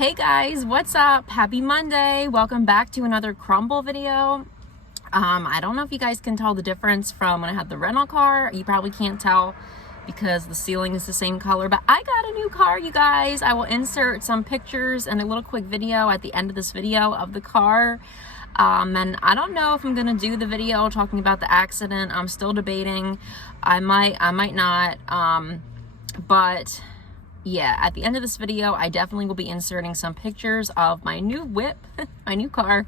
Hey guys, what's up? Happy Monday. Welcome back to another Crumbl video. I don't know if you guys can tell the difference from when I had the rental car. You probably can't tell because the ceiling is the same color, but I got a new car, you guys. I will insert some pictures and a little quick video at the end of this video of the car. And I don't know if I'm gonna do the video talking about the accident. I'm still debating. I might not. But yeah, at the end of this video, I definitely will be inserting some pictures of my new whip, my new car,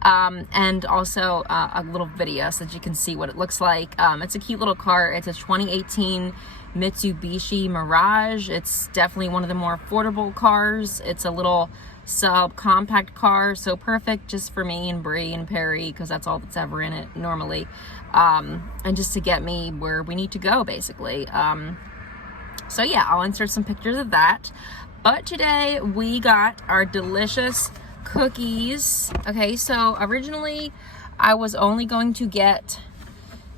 and also a little video so that you can see what it looks like. It's a cute little car. It's a 2018 Mitsubishi Mirage. It's definitely one of the more affordable cars. It's a little subcompact car, so perfect just for me and Bree and Perry, because that's all that's ever in it normally, and just to get me where we need to go, basically. So yeah, I'll insert some pictures of that. But today we got our delicious cookies. Okay, so originally I was only going to get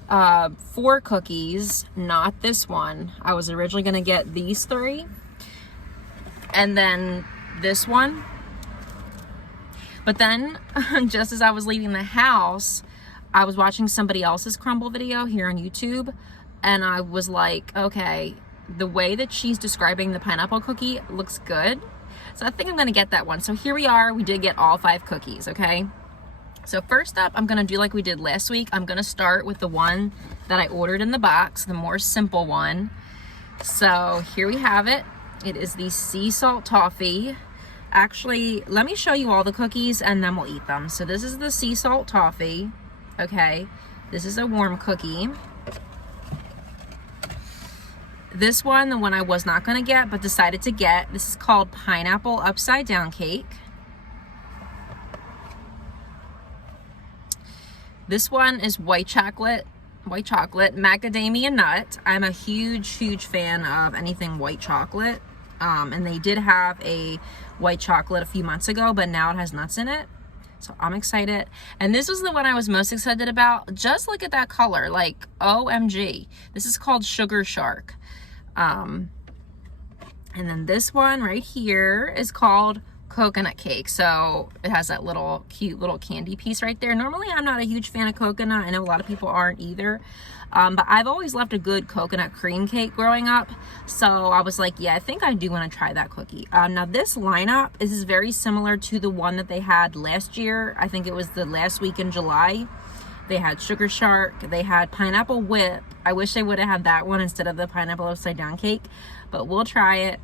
4 cookies, not this one. I was originally going to get these 3 and then this one. But then just as I was leaving the house, I was watching somebody else's Crumbl video here on YouTube, and I was like, okay, the way that she's describing the pineapple cookie looks good, so I think I'm gonna get that one. So here we are, we did get all 5 cookies. Okay, so first up, I'm gonna do like we did last week. I'm gonna start with the one that I ordered in the box, the more simple one. So here we have it. It is the sea salt toffee. Actually, let me show you all the cookies and then we'll eat them. So this is the sea salt toffee. Okay, this is a warm cookie. This one, the one I was not gonna get but decided to get, this is called pineapple upside down cake. This one is white chocolate macadamia nut. I'm a huge fan of anything white chocolate, and they did have a white chocolate a few months ago, but now it has nuts in it, so I'm excited. And this was the one I was most excited about. Just look at that color, like OMG. This is called Sugar Shark. And then this one right here is called coconut cake. So it has that little cute little candy piece right there. Normally I'm not a huge fan of coconut. I know a lot of people aren't either. But I've always loved a good coconut cream cake growing up. So I was like, yeah, I think I do want to try that cookie. Now this lineup is very similar to the one that they had last year. I think it was the last week in July. They had Sugar Shark, they had Pineapple Whip. I wish they would have had that one instead of the pineapple upside down cake, but we'll try it.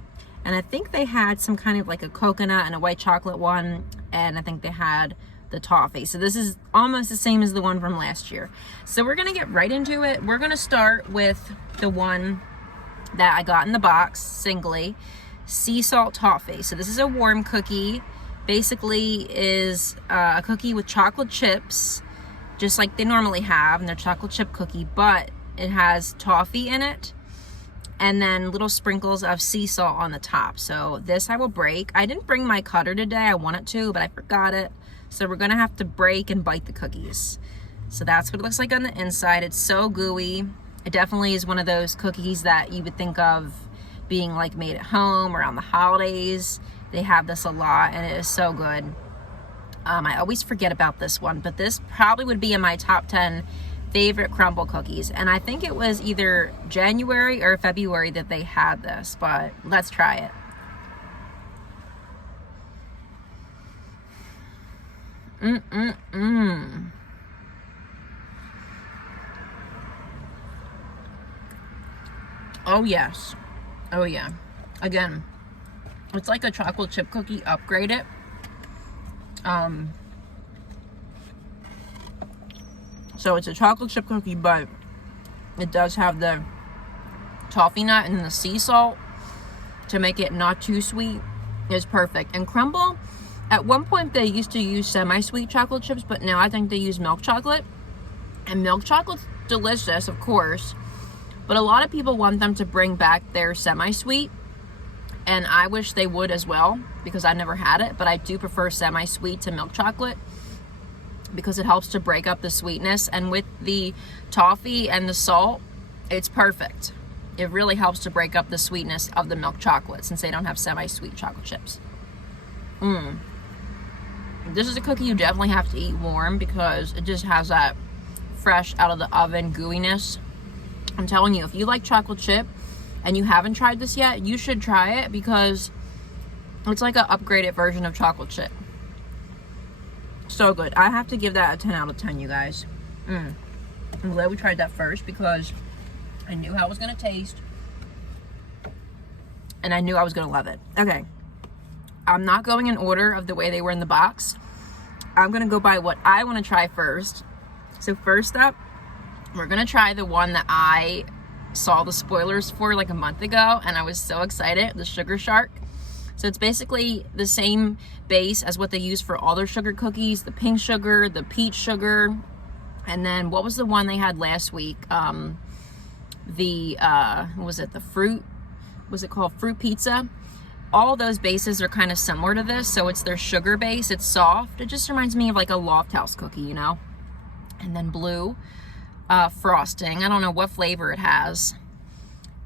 And I think they had some kind of like a coconut and a white chocolate one, and I think they had the toffee. So this is almost the same as the one from last year. So we're gonna get right into it. We're gonna start with the one that I got in the box singly, sea salt toffee. So this is a warm cookie. Basically is a cookie with chocolate chips, just like they normally have in their chocolate chip cookie, but it has toffee in it and then little sprinkles of sea salt on the top. So this I will break. I didn't bring my cutter today. I wanted to, but I forgot it. So we're gonna have to break and bite the cookies. So that's what it looks like on the inside. It's so gooey. It definitely is one of those cookies that you would think of being like made at home around the holidays. They have this a lot and it is so good. I always forget about this one, but this probably would be in my top 10 favorite Crumbl cookies. And I think it was either January or February that they had this, but let's try it. Oh yes. Oh yeah. Again, it's like a chocolate chip cookie upgraded. So it's a chocolate chip cookie, but it does have the toffee nut and the sea salt to make it not too sweet. It's perfect. And Crumbl, at one point they used to use semi-sweet chocolate chips, but now I think they use milk chocolate. And milk chocolate's delicious, of course, but a lot of people want them to bring back their semi-sweet. And I wish they would as well, because I never had it, but I do prefer semi-sweet to milk chocolate because it helps to break up the sweetness. And with the toffee and the salt, it's perfect. It really helps to break up the sweetness of the milk chocolate since they don't have semi-sweet chocolate chips. This is a cookie you definitely have to eat warm because it just has that fresh out of the oven gooiness. I'm telling you, if you like chocolate chip and you haven't tried this yet, you should try it because it's like an upgraded version of chocolate chip. So good. I have to give that a 10 out of 10, you guys. I'm glad we tried that first because I knew how it was going to taste. And I knew I was going to love it. Okay. I'm not going in order of the way they were in the box. I'm going to go by what I want to try first. So first up, we're going to try the one that I saw the spoilers for like a month ago. And I was so excited. The Sugar Shark. So it's basically the same base as what they use for all their sugar cookies. The pink sugar, the peach sugar. And then what was the one they had last week? What was it? The fruit, was it called fruit pizza? All those bases are kind of similar to this. So it's their sugar base. It's soft. It just reminds me of like a Loft House cookie, you know? And then blue frosting. I don't know what flavor it has.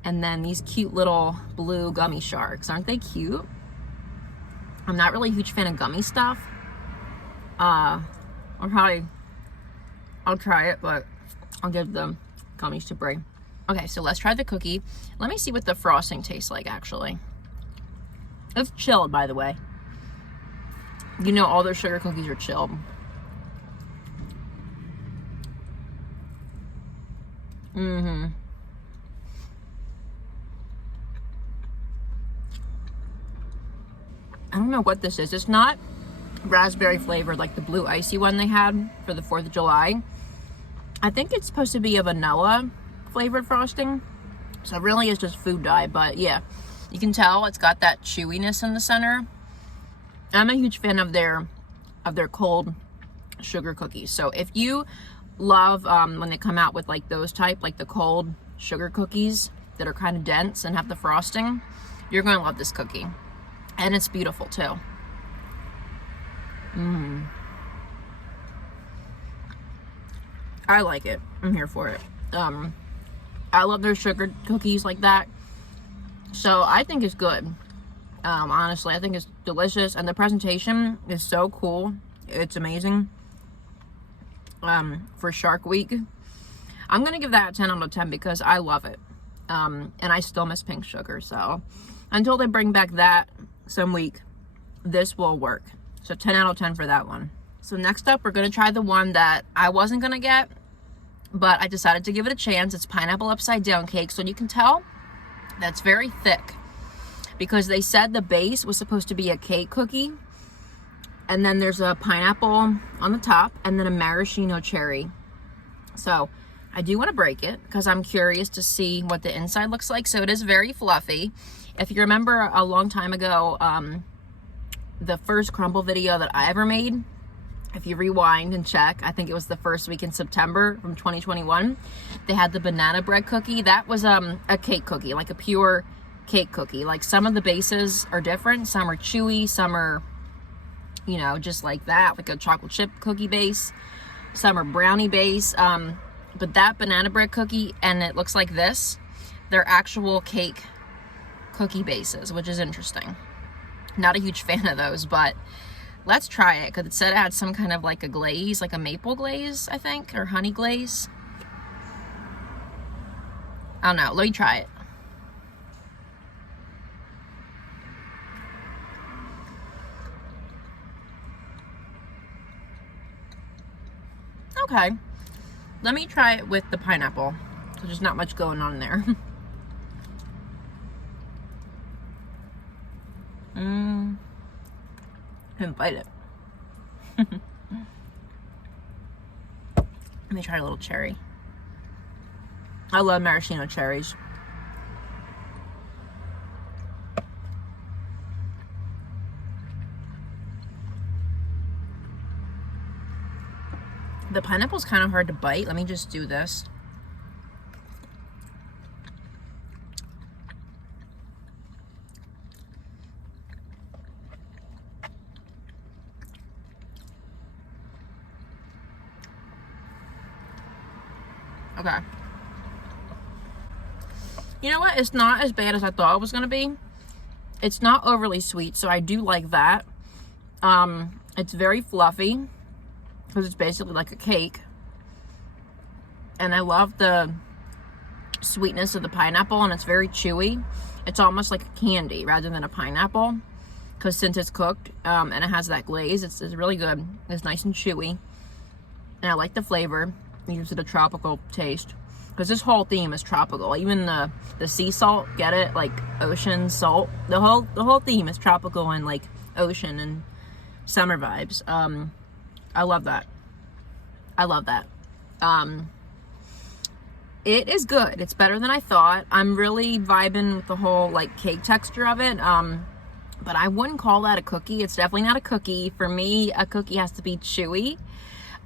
And then these cute little blue gummy sharks. Aren't they cute? I'm not really a huge fan of gummy stuff. I'll try it, but I'll give the gummies to Bray. Okay, so let's try the cookie. Let me see what the frosting tastes like, actually. It's chilled, by the way. You know all their sugar cookies are chilled. I don't know what this is. It's not raspberry flavored like the blue icy one they had for the 4th of July. I think it's supposed to be a vanilla flavored frosting. So it really is just food dye, but yeah. You can tell it's got that chewiness in the center. I'm a huge fan of their cold sugar cookies. So if you love when they come out with like those type, like the cold sugar cookies that are kind of dense and have the frosting, you're going to love this cookie. And it's beautiful too. I like it. I'm here for it. I love their sugar cookies like that. So I think it's good. Honestly, I think it's delicious. And the presentation is so cool. It's amazing. For Shark Week. I'm going to give that a 10 out of 10 because I love it. And I still miss pink sugar. So until they bring back that some week, this will work. So 10 out of 10 for that one. So next up, we're going to try the one that I wasn't going to get, but I decided to give it a chance. It's pineapple upside down cake. So you can tell that's very thick because they said the base was supposed to be a cake cookie. And then there's a pineapple on the top and then a maraschino cherry. So I do want to break it because I'm curious to see what the inside looks like. So it is very fluffy. If you remember a long time ago, the first Crumbl video that I ever made, if you rewind and check, I think it was the first week in September from 2021, they had the banana bread cookie. That was a cake cookie, like a pure cake cookie. Like some of the bases are different. Some are chewy, some are, you know, just like that, like a chocolate chip cookie base. Some are brownie base. But that banana bread cookie, and it looks like this, they're actual cake cookie bases, which is interesting. Not a huge fan of those, but let's try it because it said it had some kind of like a glaze, like a maple glaze, I think, or honey glaze. I don't know. Let me try it. Okay. Let me try it with the pineapple. There's not much going on there. Couldn't bite it. Let me try a little cherry. I love maraschino cherries. The pineapple's kind of hard to bite. Let me just do this. Okay. You know what? It's not as bad as I thought it was going to be. It's not overly sweet, so I do like that. It's very fluffy because it's basically like a cake. And I love the sweetness of the pineapple, and it's very chewy. It's almost like a candy rather than a pineapple, because since it's cooked and it has that glaze, it's really good. It's nice and chewy, and I like the flavor. It gives it a tropical taste, because this whole theme is tropical. Even the sea salt, get it? Like ocean salt. The whole theme is tropical and like ocean and summer vibes. I love that. I love that. It is good. It's better than I thought. I'm really vibing with the whole like cake texture of it. But I wouldn't call that a cookie. It's definitely not a cookie. For me, a cookie has to be chewy.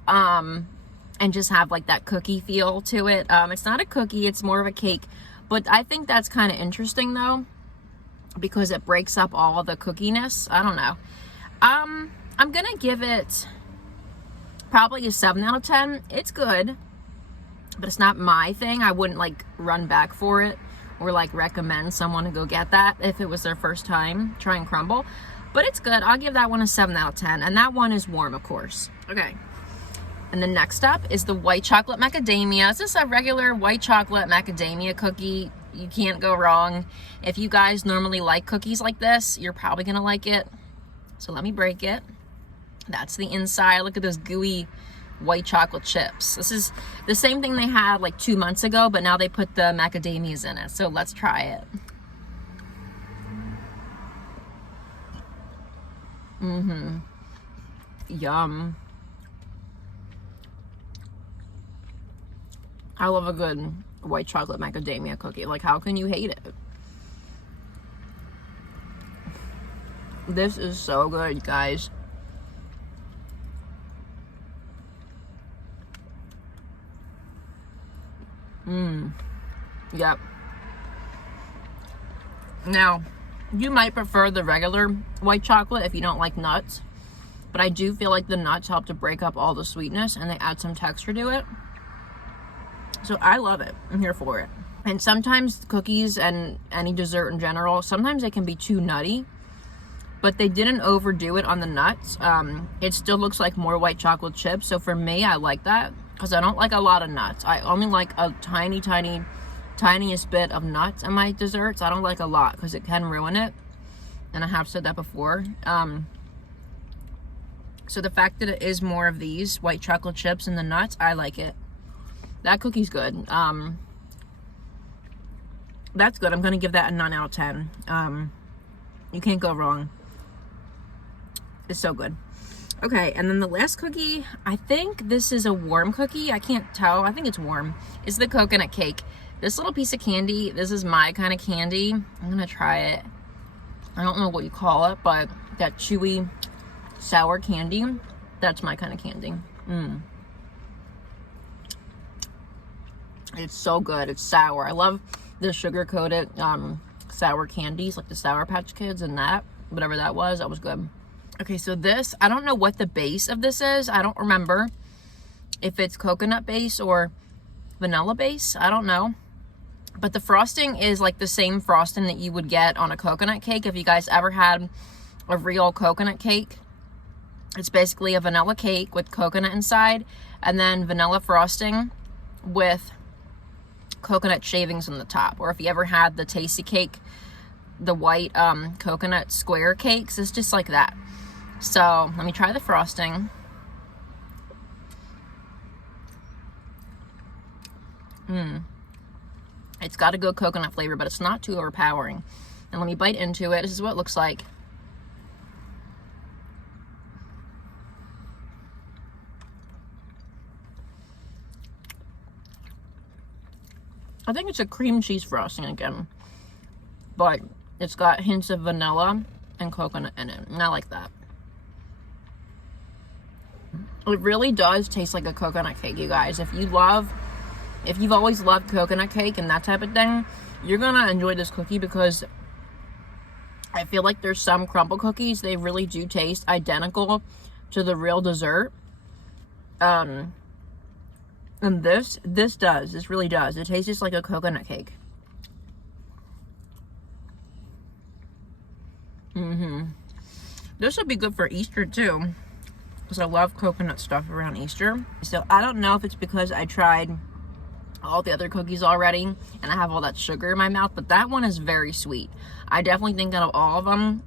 And just have like that cookie feel to it. It's not a cookie, it's more of a cake. But I think that's kind of interesting though, because it breaks up all the cookiness. I don't know. I'm gonna give it probably a 7 out of 10. It's good, but it's not my thing. I wouldn't like run back for it or like recommend someone to go get that if it was their first time trying Crumbl. But it's good. I'll give that one a 7 out of 10. And that one is warm, of course. Okay. And then next up is the white chocolate macadamia. This is a regular white chocolate macadamia cookie. You can't go wrong. If you guys normally like cookies like this, you're probably gonna like it. So let me break it. That's the inside. Look at those gooey white chocolate chips. This is the same thing they had like 2 months ago, but now they put the macadamias in it. So let's try it. Yum. I love a good white chocolate macadamia cookie. Like, how can you hate it? This is so good, guys. Yep. Now, you might prefer the regular white chocolate if you don't like nuts, but I do feel like the nuts help to break up all the sweetness and they add some texture to it. So I love it. I'm here for it. And sometimes cookies and any dessert in general, sometimes they can be too nutty, but they didn't overdo it on the nuts. It still looks like more white chocolate chips. So for me, I like that because I don't like a lot of nuts. I only like a tiniest bit of nuts in my desserts. I don't like a lot because it can ruin it. And I have said that before. So the fact that it is more of these white chocolate chips and the nuts, I like it. That cookie's good. That's good. I'm going to give that a 9 out of 10. You can't go wrong. It's so good. Okay, and then the last cookie, I think this is a warm cookie. I can't tell. I think it's warm. It's the coconut cake. This little piece of candy, this is my kind of candy. I'm going to try it. I don't know what you call it, but that chewy, sour candy, that's my kind of candy. It's so good. It's sour. I love the sugar-coated sour candies, like the Sour Patch Kids and that. Whatever that was good. Okay, so this, I don't know what the base of this is. I don't remember if it's coconut base or vanilla base. I don't know. But the frosting is like the same frosting that you would get on a coconut cake. If you guys ever had a real coconut cake, it's basically a vanilla cake with coconut inside and then vanilla frosting with coconut shavings on the top. Or if you ever had the Tasty Cake, the white coconut square cakes, it's just like that. So let me try the frosting. It's got a good coconut flavor, but it's not too overpowering. And let me bite into it. This is what it looks like. I think it's a cream cheese frosting again, but it's got hints of vanilla and coconut in it, and I like that. It really does taste like a coconut cake, you guys. If you've always loved coconut cake and that type of thing, you're gonna enjoy this cookie, because I feel like there's some Crumbl cookies, they really do taste identical to the real dessert. And this really does. It tastes just like a coconut cake. This would be good for Easter too, because I love coconut stuff around Easter. So I don't know if it's because I tried all the other cookies already and I have all that sugar in my mouth, but that one is very sweet. I definitely think out of all of them,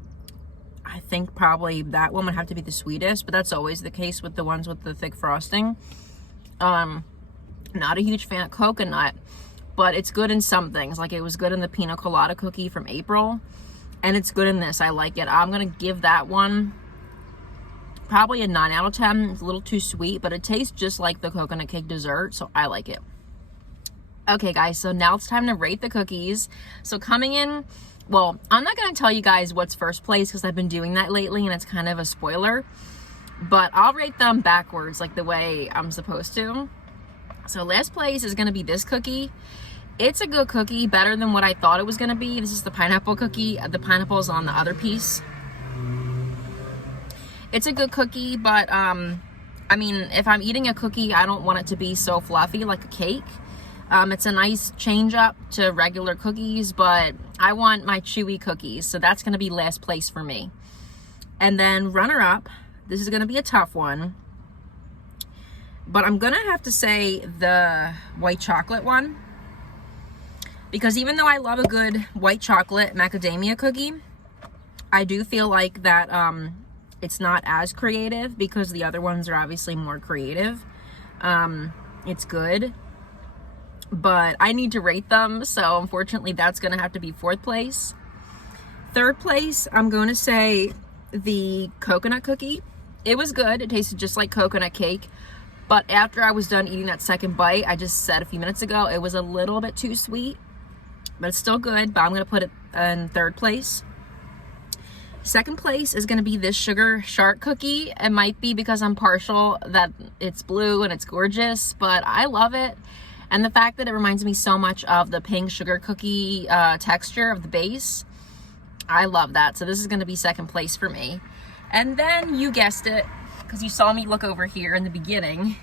I think probably that one would have to be the sweetest, but that's always the case with the ones with the thick frosting. Not a huge fan of coconut, but it's good in some things. Like it was good in the pina colada cookie from April, and it's good in this. I like it. I'm gonna give that one probably a 9 out of 10. It's a little too sweet, but it tastes just like the coconut cake dessert, so I like it. Okay guys, so now it's time to rate the cookies. So coming in, well, I'm not gonna tell you guys what's first place because I've been doing that lately and it's kind of a spoiler, but I'll rate them backwards, like the way I'm supposed to. So last place is gonna be this cookie. It's a good cookie, better than what I thought it was gonna be. This is the pineapple cookie. The pineapple is on the other piece. It's a good cookie, but I mean, if I'm eating a cookie, I don't want it to be so fluffy like a cake. It's a nice change up to regular cookies, but I want my chewy cookies, so that's gonna be last place for me. And then runner up, this is gonna be a tough one, but I'm gonna have to say the white chocolate one, because even though I love a good white chocolate macadamia cookie, I do feel like that it's not as creative, because the other ones are obviously more creative. It's good, but I need to rate them, so unfortunately that's gonna have to be fourth place. Third place, I'm gonna say the coconut cookie. It was good. It tasted just like coconut cake, but after I was done eating that second bite, I just said a few minutes ago, it was a little bit too sweet, but it's still good, but I'm gonna put it in third place. Second place is gonna be this sugar shark cookie. It might be because I'm partial that it's blue and it's gorgeous, but I love it. And the fact that it reminds me so much of the pink sugar cookie texture of the base, I love that. So this is gonna be second place for me. And then you guessed it, because you saw me look over here in the beginning.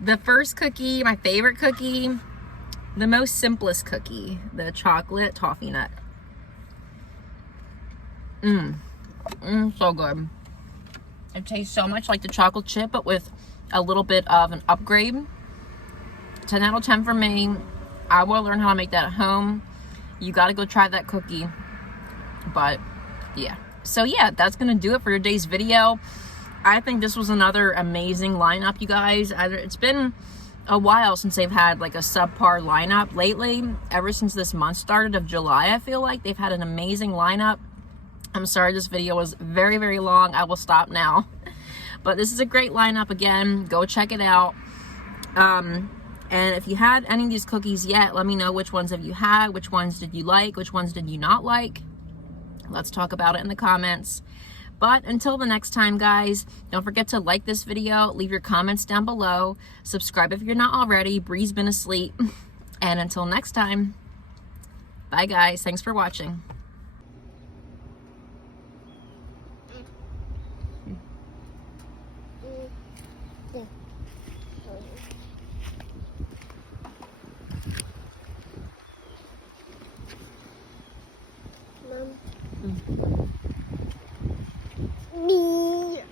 The first cookie, my favorite cookie, the most simplest cookie, the chocolate toffee nut. So good. It tastes so much like the chocolate chip, but with a little bit of an upgrade. 10 out of 10 for me. I will learn how to make that at home. You got to go try that cookie. But yeah. So yeah, that's going to do it for today's video. I think this was another amazing lineup, you guys. It's been a while since they've had like a subpar lineup lately. Ever since this month started of July, I feel like they've had an amazing lineup. I'm sorry this video was very, very long. I will stop now. But this is a great lineup again. Go check it out. And if you had any of these cookies yet, let me know which ones have you had, which ones did you like, which ones did you not like. Let's talk about it in the comments. But until the next time, guys, don't forget to like this video, leave your comments down below, subscribe if you're not already. Bree's been asleep. And until next time, bye guys. Thanks for watching.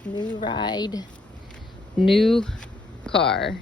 New ride, new car.